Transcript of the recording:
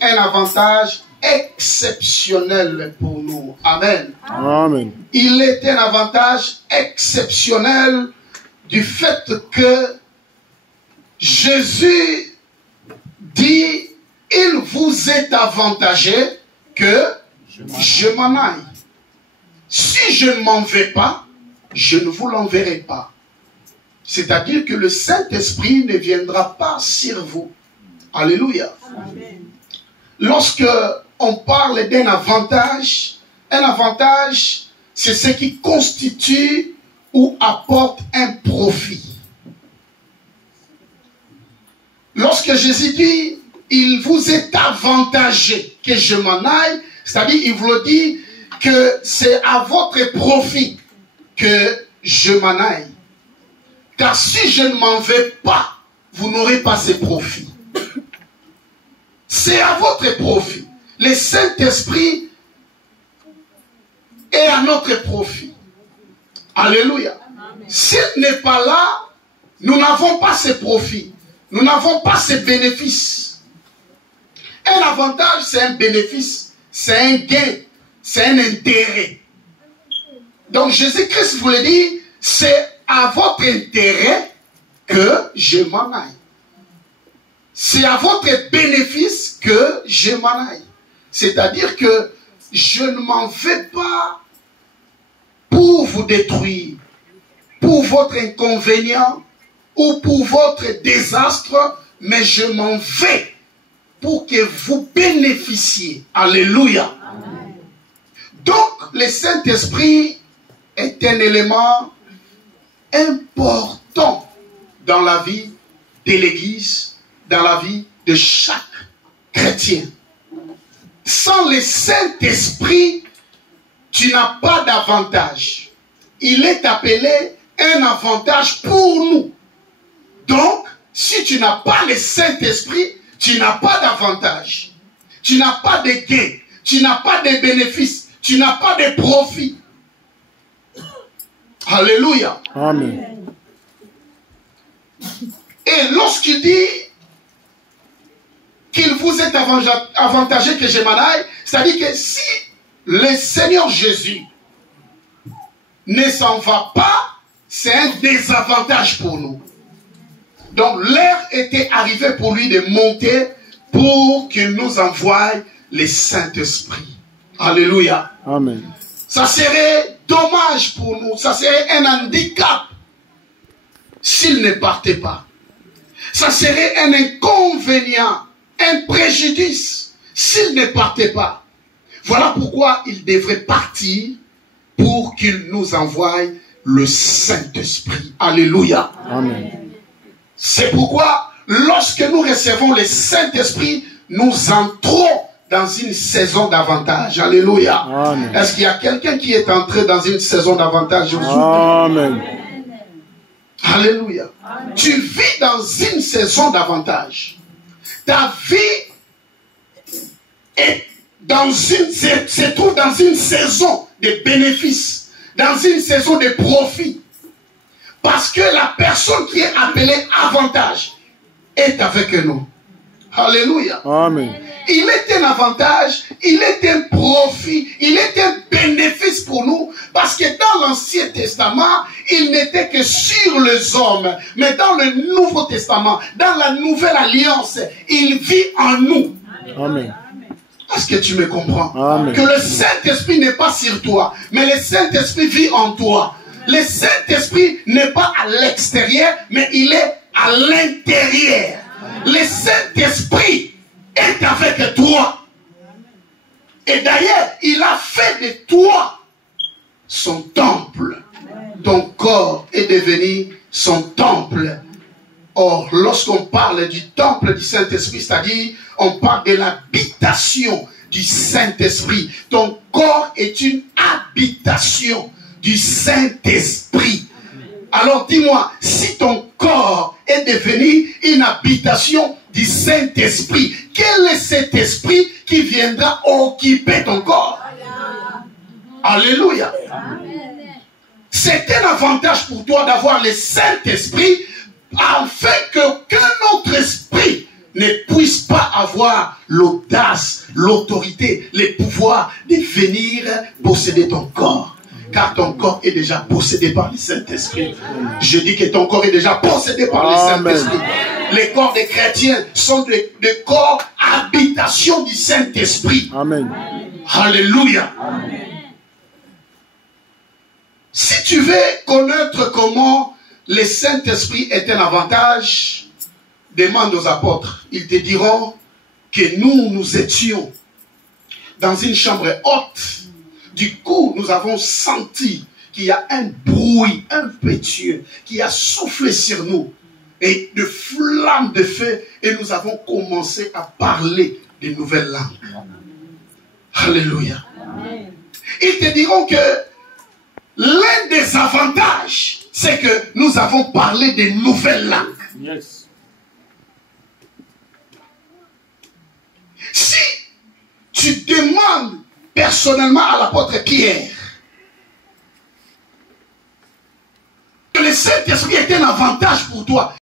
un avantage exceptionnel pour nous. Amen. Amen. Il est un avantage exceptionnel du fait que Jésus dit, il vous est avantagé que je m'en aille. Si je ne m'en vais pas, je ne vous l'enverrai pas. C'est-à-dire que le Saint-Esprit ne viendra pas sur vous. Alléluia. Amen. Lorsque on parle d'un avantage, c'est ce qui constitue ou apporte un profit. Lorsque Jésus dit, il vous est avantagé que je m'en aille, c'est-à-dire, il vous le dit que c'est à votre profit que je m'en aille. Car si je ne m'en vais pas, vous n'aurez pas ces profits. C'est à votre profit. Le Saint-Esprit est à notre profit. Alléluia. S'il n'est pas là, nous n'avons pas ces profits. Nous n'avons pas ces bénéfices. Un avantage, c'est un bénéfice, c'est un gain, c'est un intérêt. Donc Jésus-Christ vous le dit, c'est à votre intérêt que je m'en aille. C'est à votre bénéfice que je m'en aille. C'est-à-dire que je ne m'en vais pas pour vous détruire, pour votre inconvénient ou pour votre désastre, mais je m'en vais pour que vous bénéficiez. Alléluia. Amen. Donc, le Saint-Esprit est un élément important dans la vie de l'Église, dans la vie de chaque chrétien. Sans le Saint-Esprit, tu n'as pas d'avantage. Il est appelé un avantage pour nous. Donc, si tu n'as pas le Saint-Esprit, tu n'as pas d'avantage. Tu n'as pas de gain. Tu n'as pas de bénéfices. Tu n'as pas de profit. Alléluia. Amen. Et lorsqu'il dit qu'il vous est avantagé que je m'en aille, c'est-à-dire que si le Seigneur Jésus ne s'en va pas, c'est un désavantage pour nous. Donc l'heure était arrivée pour lui de monter pour qu'il nous envoie le Saint-Esprit. Alléluia. Amen. Ça serait dommage pour nous, ça serait un handicap s'il ne partait pas. Ça serait un inconvénient, un préjudice s'il ne partait pas. Voilà pourquoi il devrait partir pour qu'il nous envoie le Saint-Esprit. Alléluia. Amen. C'est pourquoi lorsque nous recevons le Saint-Esprit, nous entrons dans une saison d'avantage. Alléluia. Est-ce qu'il y a quelqu'un qui est entré dans une saison d'avantage aujourd'hui? Amen. Alléluia. Amen. Tu vis dans une saison d'avantage. Ta vie se trouve dans une saison de bénéfices, dans une saison de profit. Parce que la personne qui est appelée avantage est avec nous. Alléluia. Amen. Il est un avantage, il est un profit, il est un bénéfice pour nous. Parce que dans l'Ancien Testament, il n'était que sur les hommes. Mais dans le Nouveau Testament, dans la Nouvelle Alliance, il vit en nous. Amen. Est-ce que tu me comprends? Amen. Que le Saint-Esprit n'est pas sur toi, mais le Saint-Esprit vit en toi. Le Saint-Esprit n'est pas à l'extérieur, mais il est à l'intérieur. Le Saint-Esprit est avec toi. Et d'ailleurs, il a fait de toi son temple. Ton corps est devenu son temple. Or, lorsqu'on parle du temple du Saint-Esprit, c'est-à-dire, on parle de l'habitation du Saint-Esprit. Ton corps est une habitation du Saint-Esprit. Alors dis-moi, si ton corps est devenu une habitation du Saint-Esprit, quel est cet esprit qui viendra occuper ton corps? Alléluia. C'est un avantage pour toi d'avoir le Saint-Esprit afin qu'aucun autre esprit ne puisse pas avoir l'audace, l'autorité, les pouvoirs de venir posséder ton corps. Car ton corps est déjà possédé par le Saint-Esprit. Je dis que ton corps est déjà possédé par le Saint-Esprit. Les corps des chrétiens sont des corps habitation du Saint-Esprit. Amen. Alléluia. Amen. Si tu veux connaître comment le Saint-Esprit est un avantage, demande aux apôtres. Ils te diront que nous étions dans une chambre haute. Du coup, nous avons senti qu'il y a un bruit impétueux qui a soufflé sur nous et de flammes de feu, et nous avons commencé à parler de nouvelles langues. Alléluia. Amen. Ils te diront que l'un des avantages, c'est que nous avons parlé de nouvelles langues. Yes. Si tu demandes personnellement à l'apôtre Pierre que le Saint-Esprit est un avantage pour toi,